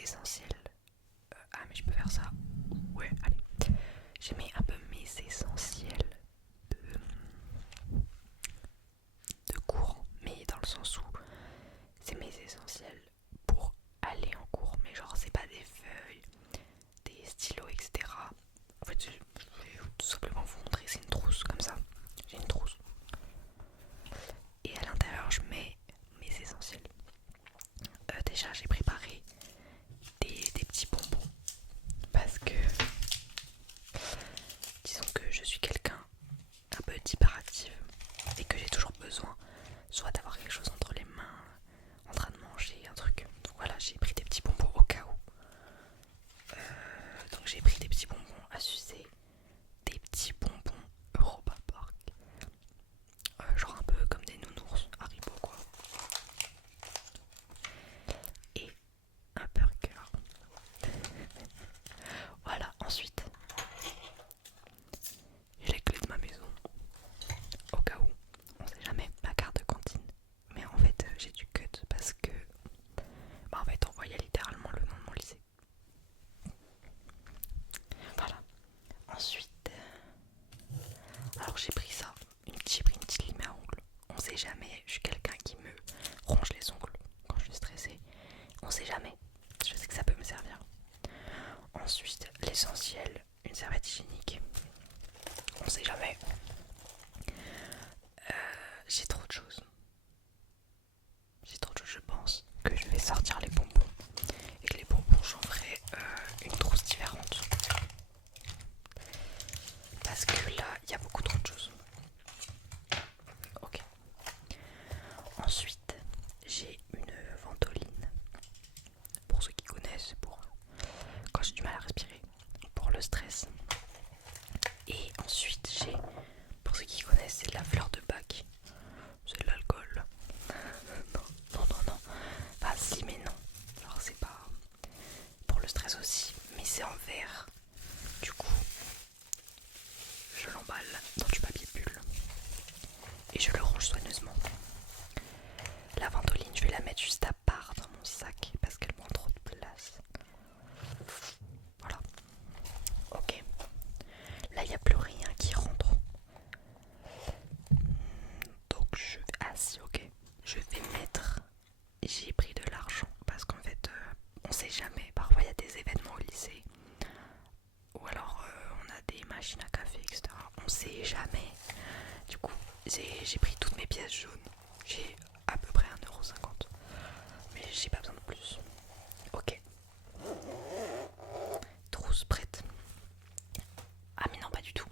essentiels. Ah mais je peux faire ça. Ouais, allez. J'ai mis un peu mes essentiels de cours, mais dans le sens où c'est mes essentiels pour aller en cours, mais genre c'est pas des feuilles, des stylos, etc. En fait, je vais tout simplement vous montrer, c'est une trousse comme ça. J'ai une trousse. Et à l'intérieur, je mets mes essentiels. Déjà, j'ai préparé des petits bonbons parce que disons que je suis quelqu'un un peu hyperactif et que j'ai toujours besoin soit d'avoir quelque chose entre les mains, en train de manger un truc. Donc voilà, j'ai pris des petits bonbons au cas où. Donc j'ai pris des petits bonbons à sucer, des petits bonbons Europa Park, genre un peu comme des nounours Haribo quoi, et un burger. Voilà, ensuite j'ai les clés de ma maison au cas où, on sait jamais, ma carte de cantine. Mais en fait j'ai du cut parce que en fait on voyait littéralement le nom de mon lycée. Voilà. Ensuite, alors j'ai pris ça, j'ai pris une petite lime à ongles. On sait jamais, je suis quelqu'un qui me ronge les ongles quand je suis stressée. On sait jamais, je sais que ça peut me servir. Ensuite, l'essentiel, une serviette hygiénique. On sait jamais. J'ai trop de choses. J'ai trop de choses, je pense que je vais sortir les bonbons. Et que les bonbons, j'en ferai une trousse différente. Parce que là, il y a beaucoup trop de choses. Ok. Ensuite, j'ai une ventoline. Pour ceux qui connaissent, pour quand j'ai du mal à respirer, pour le stress. Et ensuite, j'ai, pour ceux qui connaissent, c'est de la fleur de bac. C'est de l'alcool. Non, non, non, non. Enfin, si, mais non. Genre, c'est pas pour le stress aussi, mais c'est en verre. Du coup, je l'emballe dans du papier bulle et je le range soigneusement. La ventoline, je vais la mettre juste à part dans mon sac parce qu'elle prend trop de place. Voilà. Ok. Là, il n'y a plus rien qui rentre. Donc, je vais... Ah si, ok. Je vais mettre... J'ai pris de l'argent parce qu'en fait, on sait jamais. Parfois, il y a des événements au lycée. Ou alors, on a des machines à café, etc. On sait jamais. Du coup, j'ai pris toutes mes pièces jaunes. J'ai à peu près 1,50 €. Mais j'ai pas besoin de plus. Ok. Trousse prête. Ah mais non, pas du tout.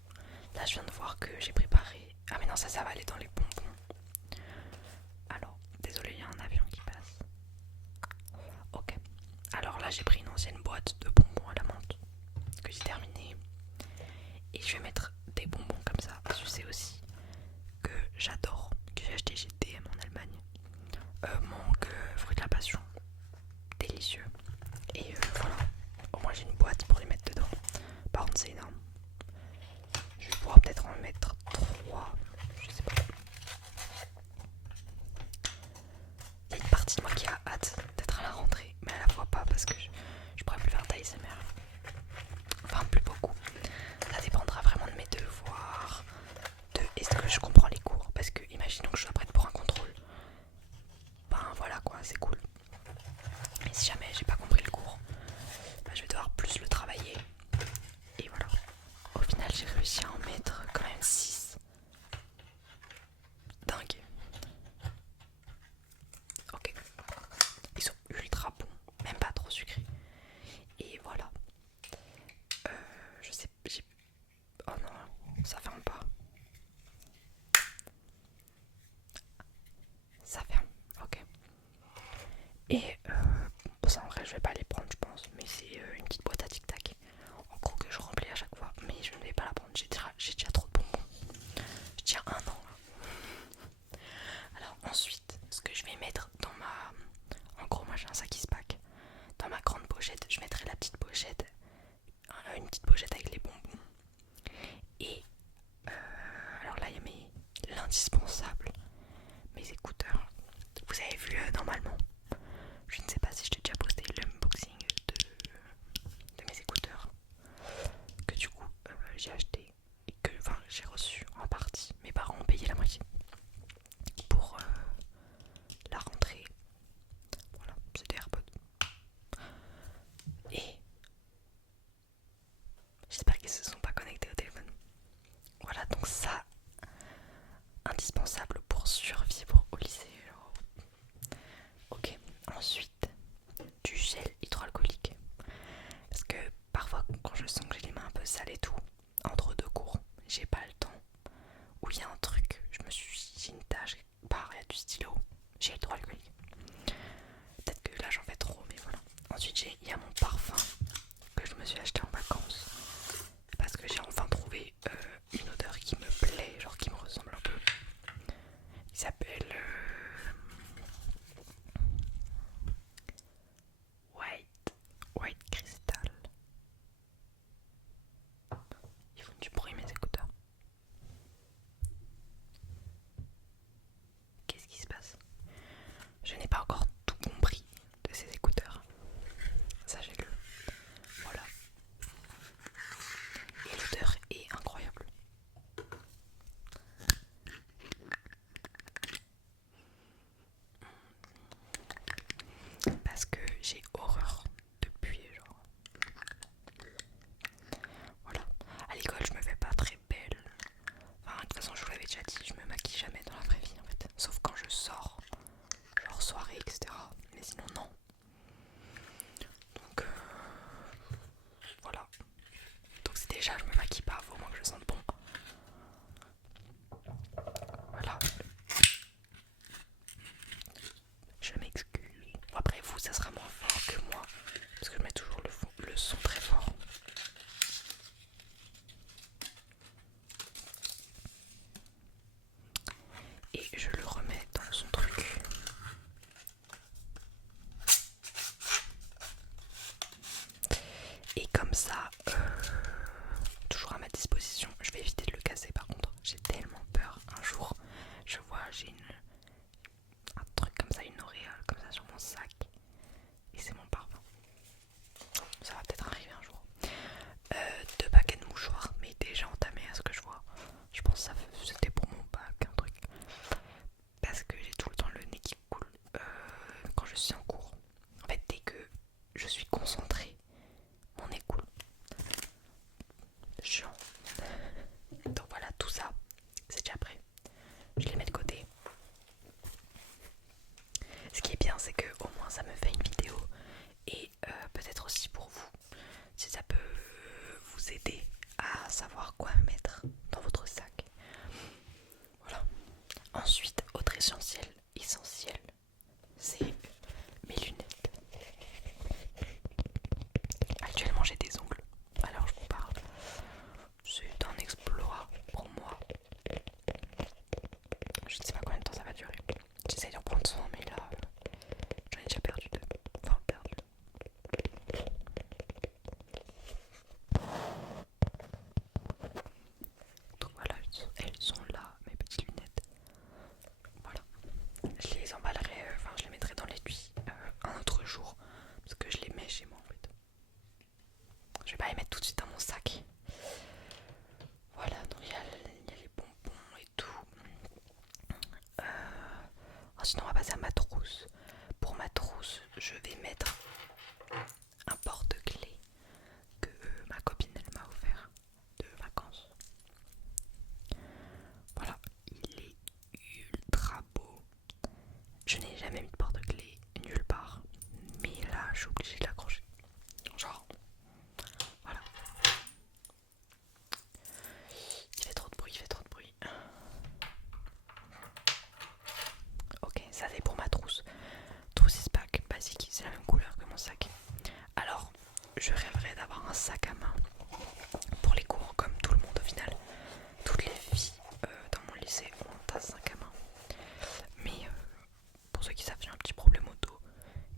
Là, je viens de voir que j'ai préparé... Ah mais non, ça va aller dans les bonbons. Alors, désolé, il y a un avion qui passe. Ok. Alors là, j'ai pris une ancienne boîte de bonbons à la menthe que j'ai terminée. Et je vais mettre des bonbons comme ça à sucer aussi, que j'adore, que j'ai acheté chez DM en Allemagne. Mangue, fruit de la passion, délicieux. Et voilà, au moins j'ai une boîte pour les mettre dedans. Par contre c'est énorme. Je vais pouvoir peut-être en mettre 3, je sais pas. Il y a une partie de moi qui a hâte d'être à la rentrée, mais à la fois pas parce que j'ai horreur depuis genre. Voilà. À l'école je me fais pas très belle. Enfin de toute façon je vous l'avais déjà dit, je me maquille jamais dans la vraie vie en fait. Sauf quand je sors, genre soirée etc. Mais sinon non. Donc voilà. Donc si déjà je me maquille pas, faut au moins que je sente bon. Voilà. Je m'excuse. Après vous ça sera moins fort que moi. Parce que je mets toujours le son très fort. Et je le remets dans son truc. Et comme ça, toujours à ma disposition. Je vais éviter de le casser par contre. J'ai tellement peur. Un jour, je vois, j'ai un truc comme ça, une auréole comme ça sur mon sac. Et c'est mon parfum. Ça va peut-être arriver un jour. 2 paquets de mouchoirs, mais déjà entamés à ce que je vois. Je pense que c'était pour mon bac, un truc. Parce que j'ai tout le temps le nez qui coule quand je suis en cours. En fait, dès que je suis concentrée, mon nez coule. Chiant. Donc voilà, tout ça, c'est déjà prêt. Je les mets de côté. Ce qui est bien, c'est que au moins ça me fait une vidéo. Et peut-être aussi pour vous, si ça peut vous aider à savoir quoi mettre dans votre sac. Voilà. Ensuite, autre essentiel, c'est mes lunettes. Actuellement j'ai des ongles, alors je vous parle. C'est un exploit pour moi. Je ne sais pas combien de temps ça va durer. J'essaie d'en prendre soin, mais là j'en ai déjà perdu 2. Enfin perdu. Donc voilà, elles sont là, mes petites lunettes. Voilà. Je les emballerai, enfin je les mettrai dans l'étui un autre jour. Parce que je les mets chez moi en fait. Je vais pas les mettre tout de suite dans mon sac. Voilà, donc il y a les bonbons et tout. Ensuite on va passer à ma trousse. Pour ma trousse, je vais mettre un porte-clés que ma copine elle m'a offert de vacances. Voilà, il est ultra beau. Je n'ai jamais mis de porte-clés nulle part, mais là je suis obligée de l'accrocher. Genre, voilà. Il fait trop de bruit, il fait trop de bruit. Ok, ça c'est pour ma trousse. Trousse pack basique, c'est la même couleur que mon sac. Alors, je rêverais d'avoir un sac à main pour les cours, comme tout le monde au final. Toutes les filles dans mon lycée ont un sac à main. Mais pour ceux qui savent, j'ai un petit problème au dos.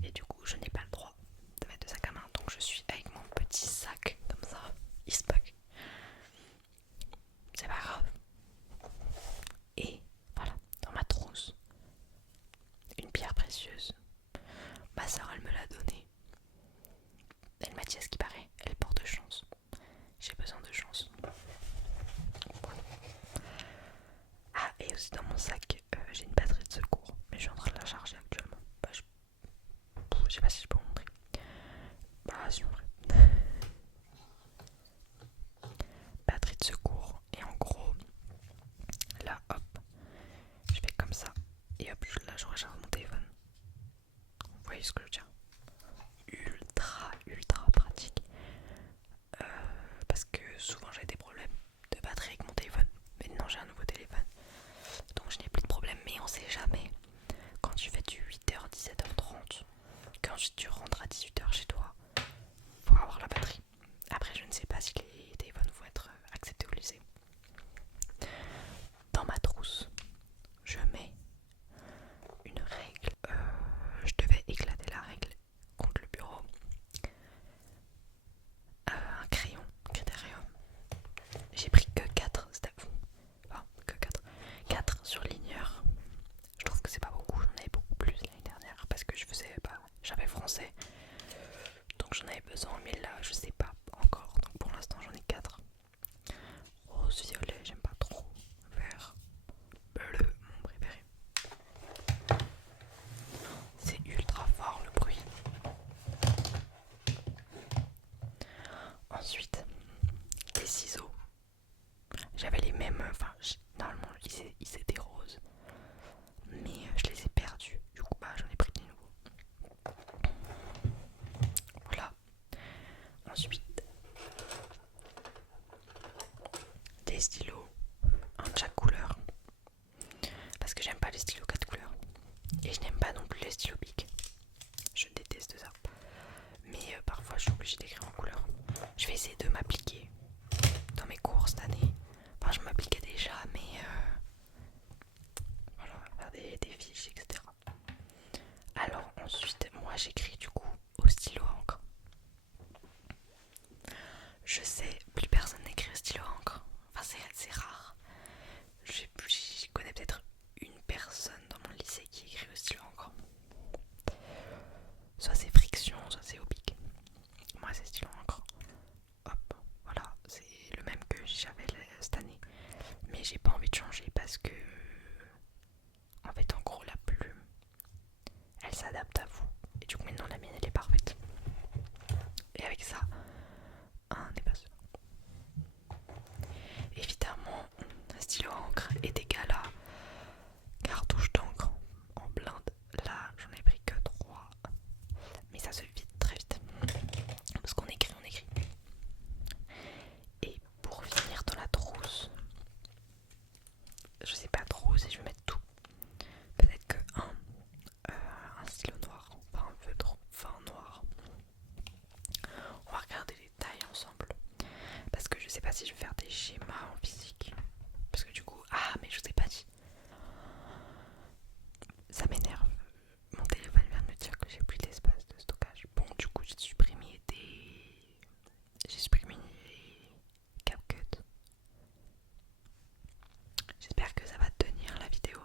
Et du coup, je n'ai pas le droit de mettre de sac à main. Donc je suis avec mon petit sac, comme ça, Eastpak. C'est pas grave. Et voilà, dans ma trousse, une pierre précieuse. Ma soeur, elle me l'a donnée. Elle m'a dit à ce qui paraît, elle porte chance. J'ai besoin de chance. Voilà. Ah, et aussi dans mon sac, j'ai une batterie de secours. Mais je suis en train de la charger actuellement. Bah, je sais pas si je peux vous montrer. Bah, si, en vrai. Batterie de secours. Et en gros, là, hop, je fais comme ça. Et hop, là, je recharge mon téléphone. Vous voyez ce que je veux dire? Ultra pratique. Parce que souvent j'ai des problèmes de batterie avec mon téléphone. Maintenant j'ai un nouveau téléphone, donc je n'ai plus de problème. Mais on sait jamais, quand tu fais du 8h 17h30, qu'ensuite tu rentres à 18h chez toi, faut avoir la batterie. Après je ne sais pas si les téléphones vont être acceptés au lycée. Dans ma trousse, je mets une règle. Je devais éclater la règle contre le bureau. Un crayon Critérium. J'ai pris que 4, c'était fou. Enfin, que 4. 4 surligneurs. Je trouve que c'est pas beaucoup, j'en avais beaucoup plus l'année dernière parce que j'avais français. Donc j'en avais besoin, mais là je sais pas encore. Donc pour l'instant j'en ai 4. Rose, violet, j'aime pas trop. Vert, bleu, mon préféré. C'est ultra fort le bruit. obligée d'écrire en couleur. Je vais essayer de m'appliquer dans mes cours cette année. Enfin, je m'appliquais déjà, mais voilà, faire des fiches, etc. Alors ensuite, moi j'écris du coup au stylo à encre. Je sais, plus personne n'écrit au stylo à encre. Enfin, c'est rare. Je connais peut-être une personne dans mon lycée qui écrit au stylo à encre. Soit c'est Friction, soit c'est Obic. Moi c'est stylo à encre. Hop, voilà, c'est le même que j'avais cette année. Mais j'ai pas envie de changer parce que, en fait, en gros, la plume, elle s'adapte à vous. Et du coup, maintenant, la mienne, elle est parfaite. Et avec ça, un n'est pas sûr. Évidemment, stylo à encre est égal à cartouche d'encre en blinde. Là, j'en ai pris que 3. Mais ça se vide très vite. Parce qu'on écrit, on écrit. Et pour finir dans la trousse, je sais pas trop si je vais mettre tout. Peut-être que un stylo noir, enfin un feutre fin noir. On va regarder les tailles ensemble. Parce que je sais pas si je vais faire des schémas en physique. Parce que du coup, mais je vous ai pas dit. Ça m'énerve. Mon téléphone vient de me dire que j'ai plus d'espace de stockage. Bon, du coup, j'ai supprimé les CapCut. J'espère que ça va tenir la vidéo.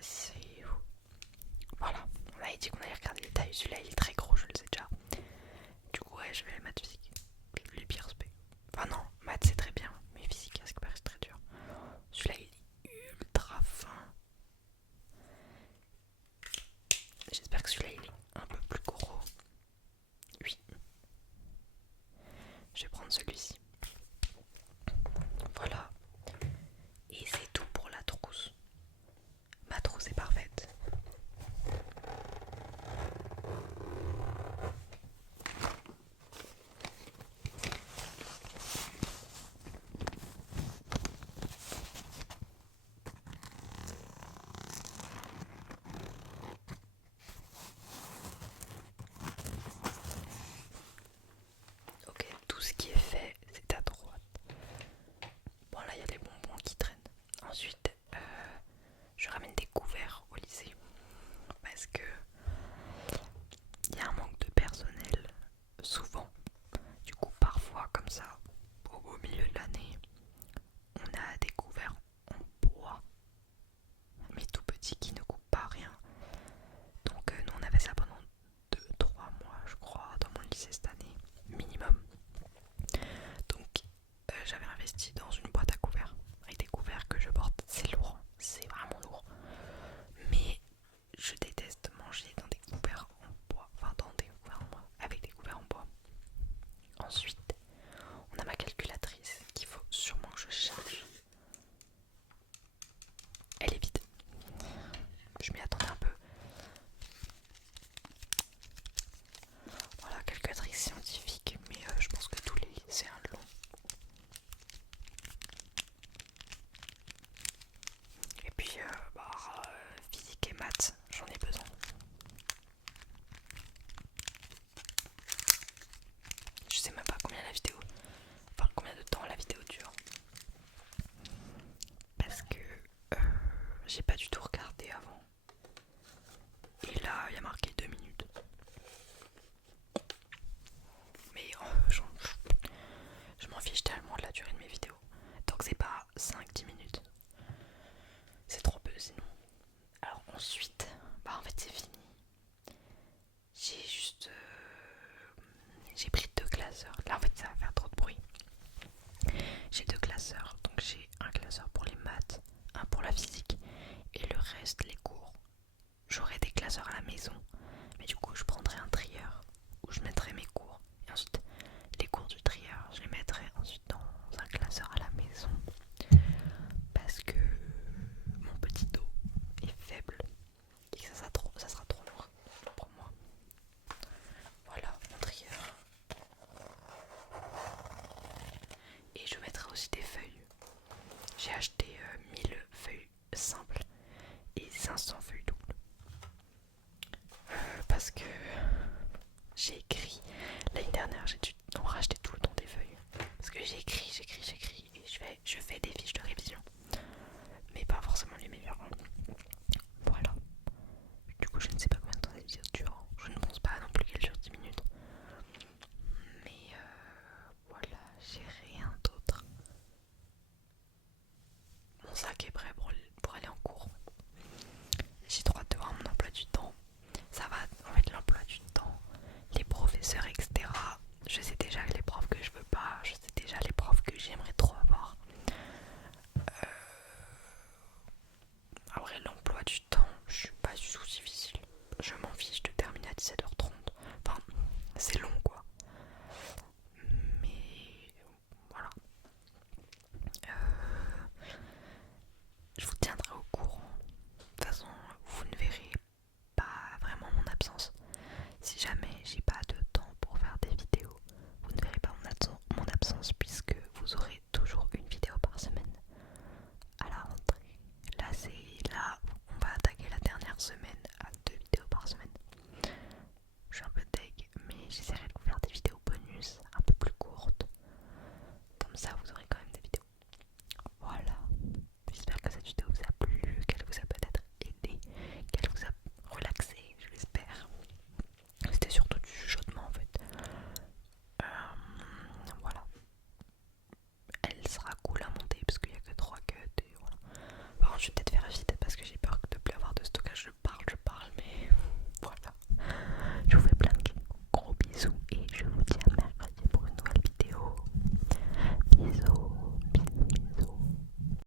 C'est où? Voilà, on a dit qu'on allait regarder les tailles. Celui-là, il est très gros, je le sais déjà. Du coup, ouais, je vais les maths physique. Les pires spé. Enfin, non, maths c'est très bien, mais physique, ce qui paraît très dur. Celui-là, il est ultra fin. J'espère que celui-là, il est un peu plus gros. Oui. Je vais prendre celui-ci. Voilà. Et c'est tout pour la trousse. Ma trousse est parfaite. Ok, tout ce qui est fait, c'est à droite. Bon, là, il y a les bonbons qui traînent. Ensuite, je ramène des couverts au lycée. Parce que il y a un manque de personnel, souvent. Du coup, parfois, comme ça, au milieu de l'année, on a des couverts en bois, mais tout petits qui ne coupent pas rien. Donc, nous, on avait ça pendant 2-3 mois, je crois, dans mon lycée cette année, minimum. Donc, j'avais investi dans une boîte à couverts, avec des couverts que je porte. C'est lourd, c'est vraiment lourd. Mais je déteste manger dans des couverts en bois, enfin dans des couverts en bois, avec des couverts en bois. Ensuite, on a ma calculatrice qu'il faut sûrement que je charge. Elle est vide. Je m'y attendais un peu. Voilà, calculatrice scientifique, mais je pense que tous les lycéens l'ont. Et puis, physique et maths, j'en ai besoin. Je sais même pas combien la vidéo, enfin combien de temps la vidéo dure. Parce que j'ai pas du tout regardé avant. Et là, il y a marqué 2 minutes. Mais je m'en fiche tellement de la durée de mes vidéos. Tant que c'est pas 5-10 minutes. C'est trop peu sinon. Alors ensuite, en fait c'est fini. J'ai juste... j'ai pris 2 classeurs. Là en fait ça va faire trop de bruit. J'ai 2 classeurs. Donc j'ai un classeur pour les maths, un pour la physique. Et le reste, les cours. J'aurai des classeurs à la maison. Mais du coup je prendrai un trieur où je mettrai mes cours. Et ensuite les cours du trieur, je les mettrai ensuite dans un classeur à la maison. Parce que mon petit dos est faible et que ça sera trop lourd pour moi. Voilà mon trieur. Et je mettrai aussi des feuilles. J'ai acheté 1000 feuilles simples et 500 feuilles doubles. Parce que j'ai écrit. L'année dernière, j'ai dû en racheter tout le temps des feuilles. Parce que j'écris et je fais des